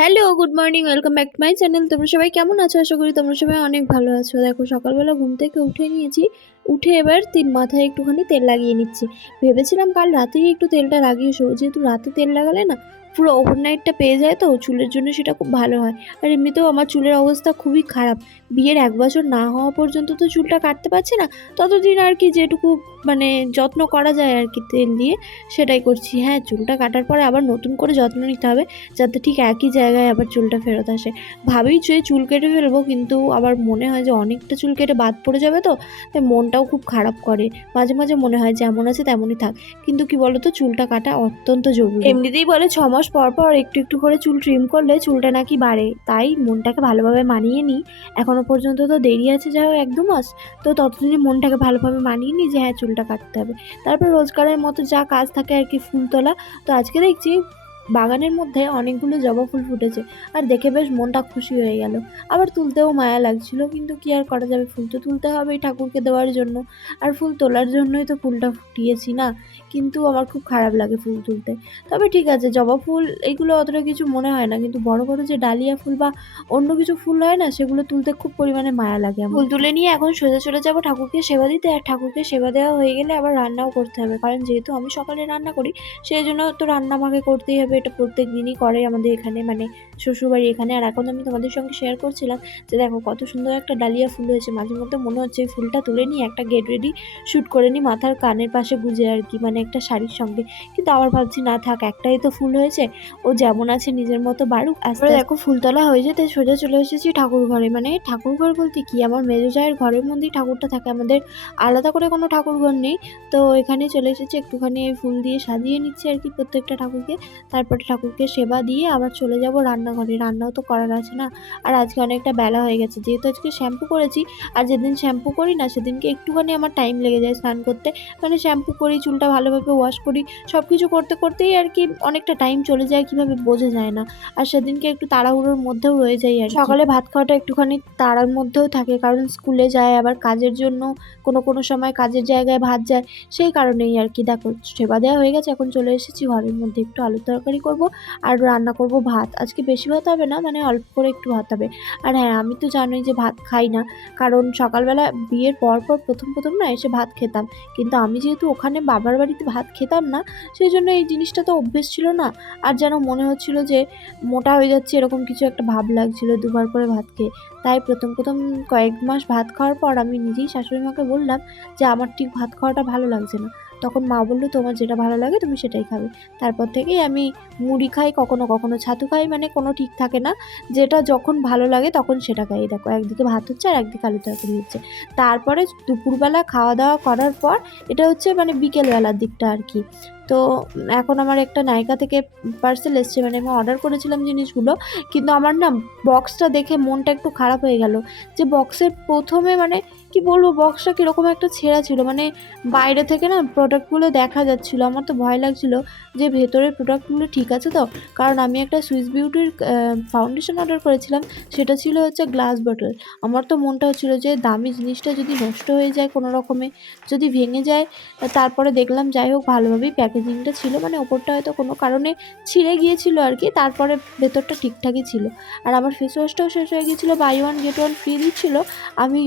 Hello, good morning, welcome back to my channel. তোমরা সবাই কেমন আছো? আশা করি তোমরা সবাই অনেক ভালো আছো। দেখো, সকালবেলা ঘুম থেকে উঠে নিয়েছি। উঠে এবার তিন মাথায় একটুখানি তেল লাগিয়ে নিচ্ছি। ভেবেছিলাম কাল রাতেই একটু তেলটা লাগিয়ে শো যেহেতু রাতে তেল লাগালে না, পুরো ওভারনাইটটা পেয়ে যায় তো, চুলের জন্য সেটা খুব ভালো হয়। আর এমনিতেও আমার চুলের অবস্থা খুবই খারাপ। বিয়ের এক বছর না হওয়া পর্যন্ত তো চুলটা কাটতে পারছি না, ততদিন আর কি যেটুকু মানে যত্ন করা যায় আর কি তেল দিয়ে সেটাই করছি। হ্যাঁ চুলটা কাটার পরে আবার নতুন করে যত্ন নিতে হবে যাতে ঠিক একই জায়গায় আবার চুলটা ফেরত আসে। ভাবেই যে চুল কেটে ফেলব কিন্তু আবার মনে হয় যে অনেকটা চুল কেটে বাদ পড়ে যাবে তো, তাই মনটাও খুব খারাপ করে। মাঝে মাঝে মনে হয় যেমন আছে তেমনই থাক। কিন্তু কি বলতো, চুলটা কাটা অত্যন্ত জরুরি। এমনিতেই বলে ছ মাস পর পর একটু একটু করে চুল ট্রিম করলে চুলটা নাকি বাড়ে। তাই মনটাকে ভালোভাবে মানিয়ে নিই। এখনও পর্যন্ত তো দেরি আছে, যাই হোক এক দু মাস তো ততদিনই মনটাকে ভালোভাবে মানিয়ে নিই যে হ্যাঁ চুলটা কাটতে হবে। তারপর রোজগারের মতো যা কাজ থাকে আর কি, ফুল তোলা। তো আজকে দেখছি বাগানের মধ্যে অনেকগুলো জবা ফুল ফুটেছে আর দেখে বেশ মনটা খুশি হয়ে গেল। আবার তুলতেও মায়া লাগছিল, কিন্তু কি আর করা যাবে? ফুল তো তুলতে হবে ঠাকুরকে দেওয়ার জন্য। আর ফুল তোলার জন্যই তো ফুলটা ফুটিয়েছি না, কিন্তু আমার খুব খারাপ লাগে ফুল তুলতে। তবে ঠিক আছে, জবা ফুল এগুলো অতটা কিছু মনে হয় না, কিন্তু বড় বড় যে ডালিয়া ফুল বা অন্য কিছু ফুল হয় না, সেগুলো তুলতে খুব পরিমাণে মায়া লাগে। ফুল তুলে নিয়ে এখন সোজা চলে যাব ঠাকুরকে সেবা দিতে, আর ঠাকুরকে সেবা দেওয়া হয়ে গেলে আবার রান্নাও করতে হবে। কারণ যেহেতু আমি সকালে রান্না করি, সেই জন্য তো রান্না আমাকে করতেই হবে। এটা প্রত্যেক দিনই করে আমাদের এখানে মানে শ্বশুরবাড়ি এখানে। আর এখন আমি তোমাদের সঙ্গে শেয়ার করছিলাম যে দেখো কত সুন্দর একটা ডালিয়া ফুল হয়েছে। মাঝে মধ্যে মনে হচ্ছে এই ফুলটা তুলে নিয়ে একটা গেট রেডি শ্যুট করে নিই মাথার কানের পাশে গুজে আর কি মানে একটা শাড়ির সঙ্গে। কিন্তু আবার ভাবছি না থাক একটাই তো ফুল হয়েছে। ও যেমন আছে নিজের মতো বাড়ুক আসলে দেখো ফুলতলা হয়ে যেতে সোজা চলে এসেছি ঠাকুর ঘরে। মানে ঠাকুর ঘর বলতে কি? আমার মেজো জায়ের ঘরের মধ্যেই ঠাকুরটা থাকে। আমাদের আলাদা করে কোনো ঠাকুর ঘর নেই। তো এখানে চলে এসেছি একটুখানি ফুল দিয়ে সাজিয়ে নিচ্ছে আর কি প্রত্যেকটা ঠাকুরকে। তারপরে ঠাকুরকে সেবা দিয়ে আবার চলে যাব রান্নাঘরে। রান্নাও তো করার আছে না। আর আজকে অনেকটা বেলা হয়ে গেছে। যেহেতু আজকে শ্যাম্পু করেছি, আর যেদিন শ্যাম্পু করি না, সেদিনকে একটুখানি আমার টাইম লেগে যায় স্নান করতে। মানে শ্যাম্পু করি, চুলটা ভালোভাবে ওয়াশ করি সব কিছু করতে করতেই আর কি অনেকটা টাইম চলে যায়, কীভাবে বোঝা যায় না। আর সেদিনকে একটু তাড়াহুড়োর মধ্যেও রয়ে যাই আর সকালে ভাত খাওয়াটা একটুখানি তাড়ার মধ্যেও থাকে, কারণ স্কুলে যায়, আবার কাজের জন্য কোনো কোনো সময় কাজের জায়গায় ভাত যায়, সেই কারণেই আর কি। দেখো, সেবা দেওয়া হয়ে গেছে, এখন চলে এসেছি, ঘরের মধ্যে একটু আলুর তরকারি করব আর রান্না করব ভাত। আজকে বেশি ভাত হবে না মানে অল্প করে একটু ভাত হবে। আর হ্যাঁ আমি তো জানোই যে ভাত খাই না, কারণ সকালবেলা বিয়ের পর পর প্রথম প্রথম না এসে ভাত খেতাম। কিন্তু আমি যেহেতু ওখানে বাবার বাড়িতে ভাত খেতাম না সেই জন্য এই জিনিসটা তো অভ্যেস ছিল না। আর যেন মনে হচ্ছিল যে মোটা হয়ে যাচ্ছে এরকম কিছু একটা ভাব লাগছিল দুবার করে ভাত খেয়ে। তাই প্রথম প্রথম কয়েক মাস ভাত খাওয়ার পর আমি নিজেই শাশুড়ি মাকে বললাম যে, আমার ঠিক ভাত খাওয়াটা ভালো লাগছে না। তখন মা বলল, তোমার যেটা ভালো লাগে তুমি সেটাই খাবে। তারপর থেকেই আমি মুড়ি খাই, কখনো কখনো ছাতু খাই মানে কোনো ঠিক থাকে না। যেটা যখন ভালো লাগে তখন সেটা খাই। দেখো, একদিকে ভাত হচ্ছে আর একদিকে আলু তরকারি হচ্ছে। তারপরে দুপুরবেলা খাওয়া দাওয়া করার পর, এটা হচ্ছে মানে বিকেলবেলার দিকটা আর কি। তো এখন আমার একটা নায়িকা থেকে পার্সেল এসছে মানে আমি অর্ডার করেছিলাম জিনিসগুলো, কিন্তু আমার না বক্সটা দেখে মনটা একটু খারাপ হয়ে গেল। যে বক্সের প্রথমে মানে কি বলব বক্সটা কীরকম একটা ছেঁড়া ছিল মানে বাইরে থেকে না প্রোডাক্টগুলো দেখা যাচ্ছিল, আমার তো ভয় লাগছিল যে ভেতরের প্রোডাক্টগুলো ঠিক আছে তো, কারণ আমি একটা সুইস বিউটির ফাউন্ডেশন অর্ডার করেছিলাম, সেটা ছিল হচ্ছে গ্লাস বটল আমার তো মনটা হচ্ছিল যে দামি জিনিসটা যদি নষ্ট হয়ে যায় কোনো রকমে, যদি ভেঙে যায়, তারপরে দেখলাম যাই হোক ভালোভাবেই প্যাকেজিংটা ছিল মানে ওপরটা হয়তো কোনো কারণে ছিঁড়ে গিয়েছিল আর কি, তারপরে ভেতরটা ঠিকঠাকই ছিল। আর আমার ফেস ওয়াশটাও শেষ হয়ে গিয়েছিল buy one get one free দিচ্ছিল। আমি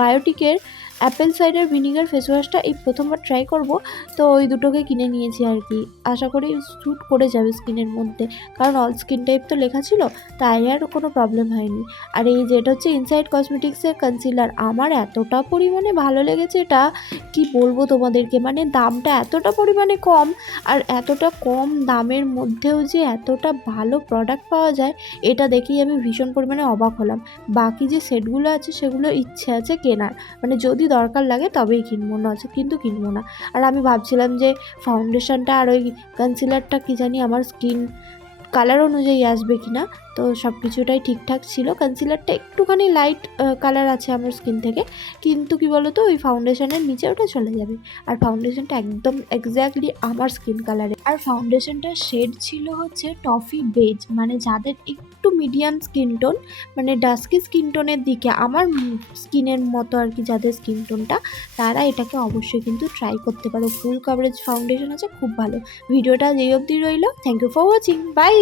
বায়োটিকের অ্যাপেল সাইডার ভিনিগার ফেস ওয়াশটা এই প্রথমবার ট্রাই করব, তো ওই দুটোকে কিনে নিয়েছি আর কি। আশা করি স্যুট করে যাবে স্কিনের মধ্যে, কারণ অল স্কিন টাইপ তো লেখা ছিল, তাই আর কোনো প্রবলেম হয়নি। আর এই যেটা হচ্ছে ইনসাইড কসমেটিক্সের কনসিলার আমার এতটা পরিমাণে ভালো লেগেছে এটা, কি বলব তোমাদেরকে? মানে দামটা এতটা পরিমাণে কম, আর এতটা কম দামের মধ্যেও যে এতটা ভালো প্রোডাক্ট পাওয়া যায়, এটা দেখেই আমি ভীষণ পরিমাণে অবাক হলাম। বাকি যে সেটগুলো আছে সেগুলো ইচ্ছে আছে কেনার। মানে যদি দরকার লাগে তবেই কিনবো না কিন্তু কিনবো না। আর আমি ভাবছিলাম যে ফাউন্ডেশনটা আর ওই কনসিলারটা কী জানি আমার স্কিন কালার অনুযায়ী আসবে কি না তো সব কিছুটাই ঠিকঠাক ছিল। কনসিলারটা একটুখানি লাইট কালার আছে আমার স্কিন থেকে। কিন্তু কি বলতো, ওই ফাউন্ডেশনের নিচে ওটা চলে যাবে। আর ফাউন্ডেশনটা একদম এক্স্যাক্টলি আমার স্কিন কালারে আর ফাউন্ডেশনটার শেড ছিল হচ্ছে টফি বেজ মানে যাদের একটু মিডিয়াম স্কিন টোন মানে ডাস্কি স্কিন টোনের দিকে, আমার স্কিনের মতো আর কি যাদের স্কিন টোনটা তারা এটাকে অবশ্যই কিন্তু ট্রাই করতে পারো। ফুল কভারেজ ফাউন্ডেশন আছে, খুব ভালো। ভিডিওটা যেই অবধি রইল। Thank you for watching bye